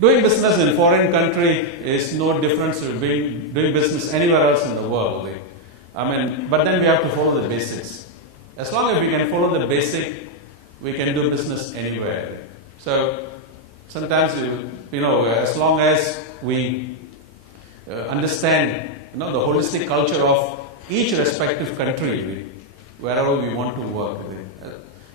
Doing business in a foreign country is no different to doing business anywhere else in the world. But then we have to follow the basics. As long as we can follow the basic, we can do business anywhere. So sometimes, as long as we understand, the holistic culture of each respective country, wherever we want to work.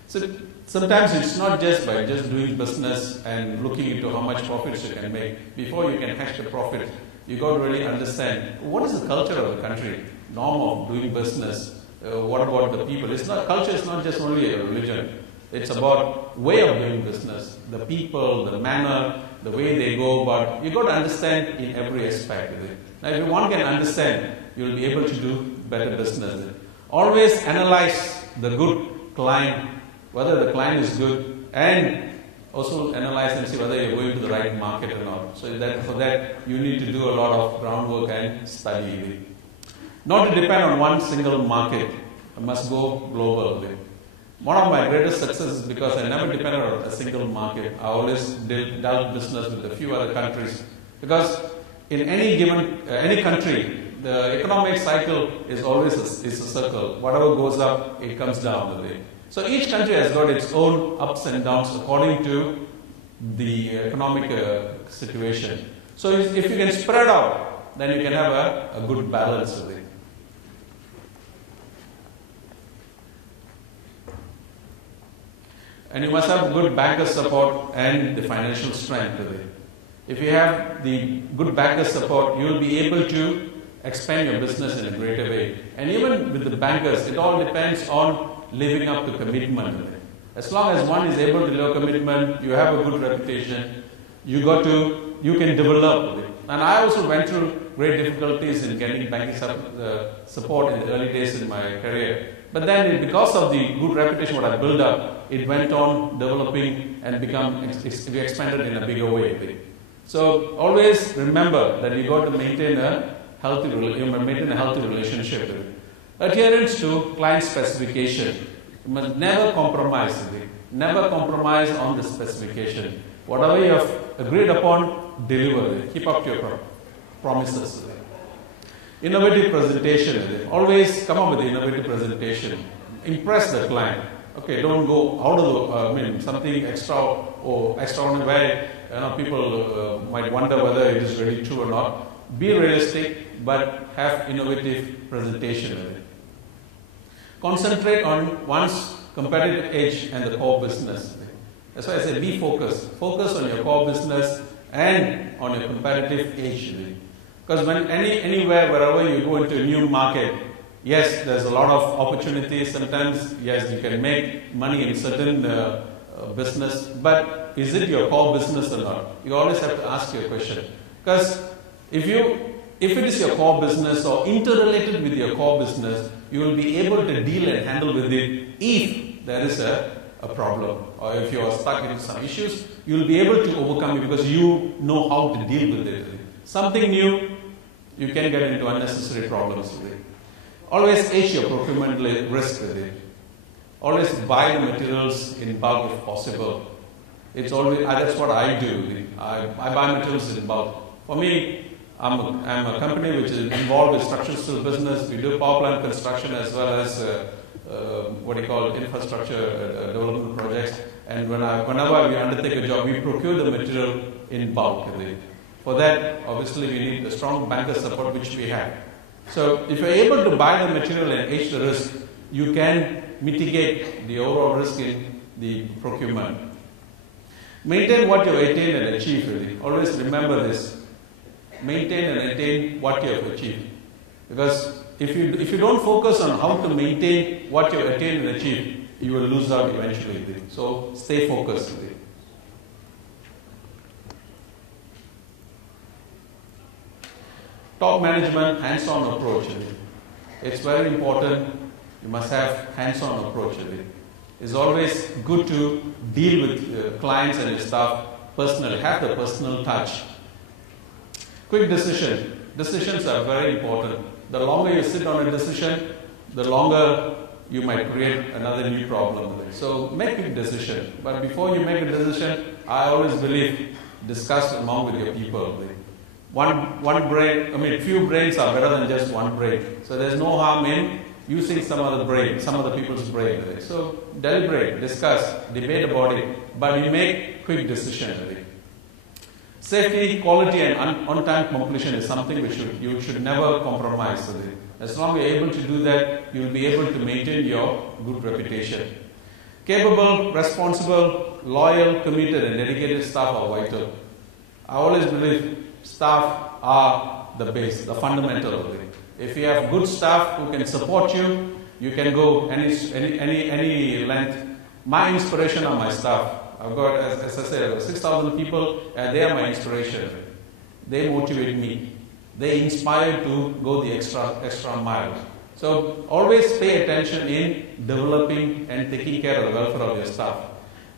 So sometimes it's not just by just doing business and looking into how much profits you can make. Before you can hash the profit, you got to really understand what is the culture of the country, norm of doing business. What about the people? Culture is not just only a religion. It's about way of doing business, the people, the manner, the way they go. But you got to understand in every aspect of it. Now, if one can understand, you'll be able to do better business. Always analyze the good client, whether the client is good, and also analyze and see whether you're going to the right market or not. So for that, you need to do a lot of groundwork and study. Not to depend on one single market. I must go global. One of my greatest successes is because I never depended on a single market. I always dealt business with a few other countries. Because in any country, the economic cycle is always a circle. Whatever goes up, it comes down. So each country has got its own ups and downs according to the economic situation. So if you can spread out, then you can have a good balance with it. And you must have good banker support and the financial strength with it. If you have the good banker support, you will be able to expand your business in a greater way. And even with the bankers, it all depends on living up to commitment. As long as one is able to live commitment, you have a good reputation, you can develop. And I also went through great difficulties in getting banking support in the early days in my career. But then because of the good reputation what I built up, it went on developing and we expanded in a bigger way. So always remember that you got to maintain a healthy relationship. Adherence to client specification. You must never compromise with it. Never compromise on the specification. Whatever you have agreed upon, deliver it. Keep up to your promises. Innovative presentation. Always come up with the innovative presentation. Impress the client. Okay, don't go out of something extraordinary where people might wonder whether it is really true or not. Be realistic, but have innovative presentation. Concentrate on one's competitive edge and the core business. That's why I say be focused. Focus on your core business and on your competitive edge. Because when anywhere, wherever you go into a new market, yes, there's a lot of opportunities. Sometimes, yes, you can make money in certain business, but is it your core business or not? You always have to ask your question. Because if it is your core business or interrelated with your core business, you will be able to deal and handle with it if there is a problem. Or if you are stuck in some issues, you will be able to overcome it because you know how to deal with it. Something new, you can get into unnecessary problems with it. Always hedge your procurement risk with it. Always buy the materials in bulk if possible. It's always that's what I do. I buy materials in bulk. For me, I'm a company which is involved with structural steel business. We do power plant construction as well as infrastructure development projects. And whenever we undertake a job, we procure the material in bulk. For that, obviously, we need a strong banker support, which we have. So if you're able to buy the material and hedge the risk, you can mitigate the overall risk in the procurement. Maintain what you have attained and achieved. Always remember this. Maintain and attain what you have achieved. Because if you don't focus on how to maintain what you have attained and achieved, you will lose out eventually. So stay focused. Top management, hands-on approach. It's very important. You must have hands-on approach. It's always good to deal with clients and staff personally. Have the personal touch. Quick decision. Decisions are very important. The longer you sit on a decision, the longer you might create another new problem. So make a decision. But before you make a decision, I always believe discussed among with your people. One brain, few brains are better than just one brain. So there's no harm in using some other brain, some other people's brain. So deliberate, discuss, debate about it, but you make quick decisions. Safety, quality, and on-time completion is something you should never compromise with. As long as you're able to do that, you'll be able to maintain your good reputation. Capable, responsible, loyal, committed, and dedicated staff are vital. I always believe staff are the base, the fundamental of it. If you have good staff who can support you, you can go any length. My inspiration are my staff. I've got, as I said, I've got 6,000 people, and they are my inspiration. They motivate me. They inspire to go the extra mile. So always pay attention in developing and taking care of the welfare of your staff.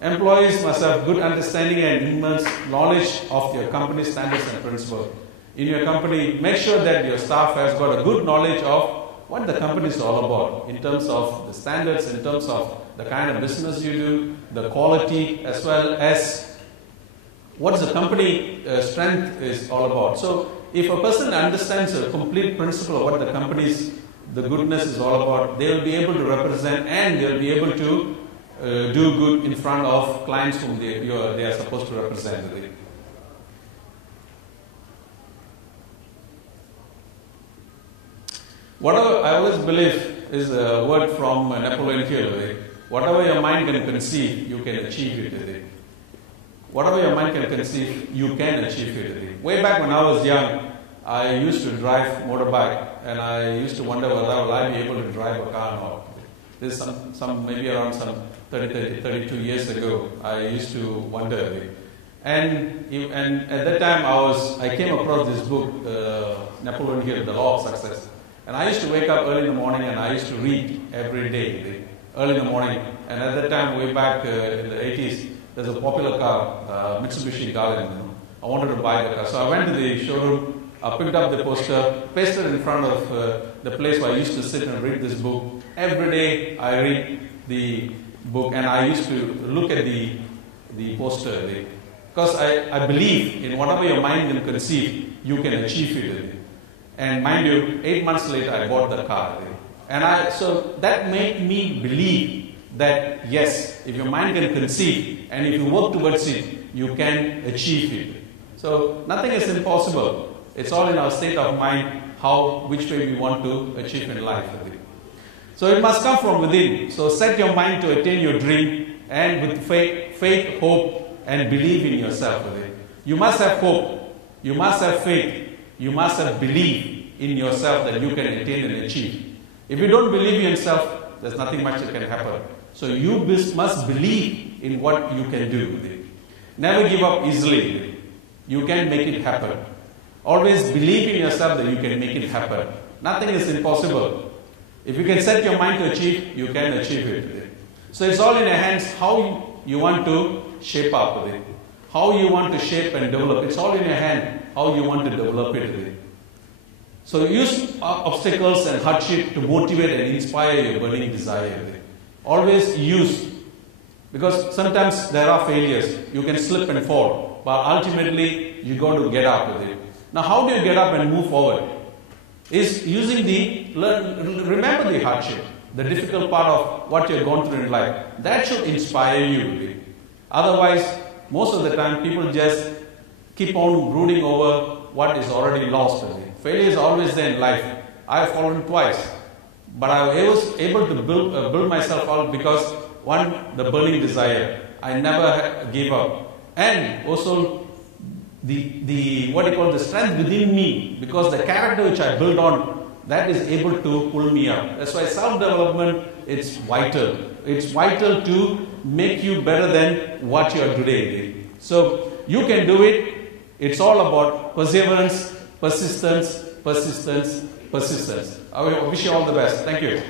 Employees must have good understanding and immense knowledge of your company's standards and principles. In your company, make sure that your staff has got a good knowledge of what the company is all about in terms of the standards, in terms of the kind of business you do, the quality, as well as what the company strength is all about. So if a person understands a complete principle of what the company's the goodness is all about, they will be able to represent and they will be able to do good in front of clients whom they are supposed to represent. Whatever I always believe is a word from Napoleon Hill. Whatever your mind can conceive, you can achieve it. Whatever your mind can conceive, you can achieve it. Way back when I was young, I used to drive motorbike, and I used to wonder whether I would be able to drive a car or not. This is some maybe around some 32 years ago. I used to wonder. And at that time, I came across this book, Napoleon Hill, The Law of Success. And I used to wake up early in the morning, and I used to read every day, early in the morning. And at that time, way back in the 80s, there's a popular car, Mitsubishi Garland. I wanted to buy the car. So I went to the showroom, I picked up the poster, pasted it in front of the place where I used to sit and read this book. Every day I read the book, and I used to look at the poster. Because I believe in whatever your mind can conceive, you can achieve it. And mind you, 8 months later I bought the car. So that made me believe that yes, if your mind can conceive and if you work towards it, you can achieve it. So nothing is impossible. It's all in our state of mind, which way we want to achieve in life. So it must come from within. So set your mind to attain your dream, and with faith, hope, and believe in yourself. You must have hope. You must have faith. You must have belief in yourself that you can attain and achieve. If you don't believe in yourself, there's nothing much that can happen. So you must believe in what you can do. Never give up easily. You can make it happen. Always believe in yourself that you can make it happen. Nothing is impossible. If you can set your mind to achieve, you can achieve it. So it's all in your hands how you want to shape up with it. How you want to shape and develop. It's all in your hand how you want to develop it. So use obstacles and hardship to motivate and inspire your burning desire. Always use. Because sometimes there are failures. You can slip and fall. But ultimately, you got to get up with it. Now, how do you get up and move forward? Is using remember the hardship, the difficult part of what you're going through in life. That should inspire you. Otherwise, most of the time, people just keep on brooding over what is already lost. Failure is always there in life. I have fallen twice. But I was able to build myself out because, one, the burning desire. I never gave up. And also, the strength within me, because the character which I build on, that is able to pull me up. That's why self-development, it's vital. It's vital to make you better than what you are today. So you can do it. It's all about perseverance, persistence, persistence, persistence. I wish you all the best. Thank you.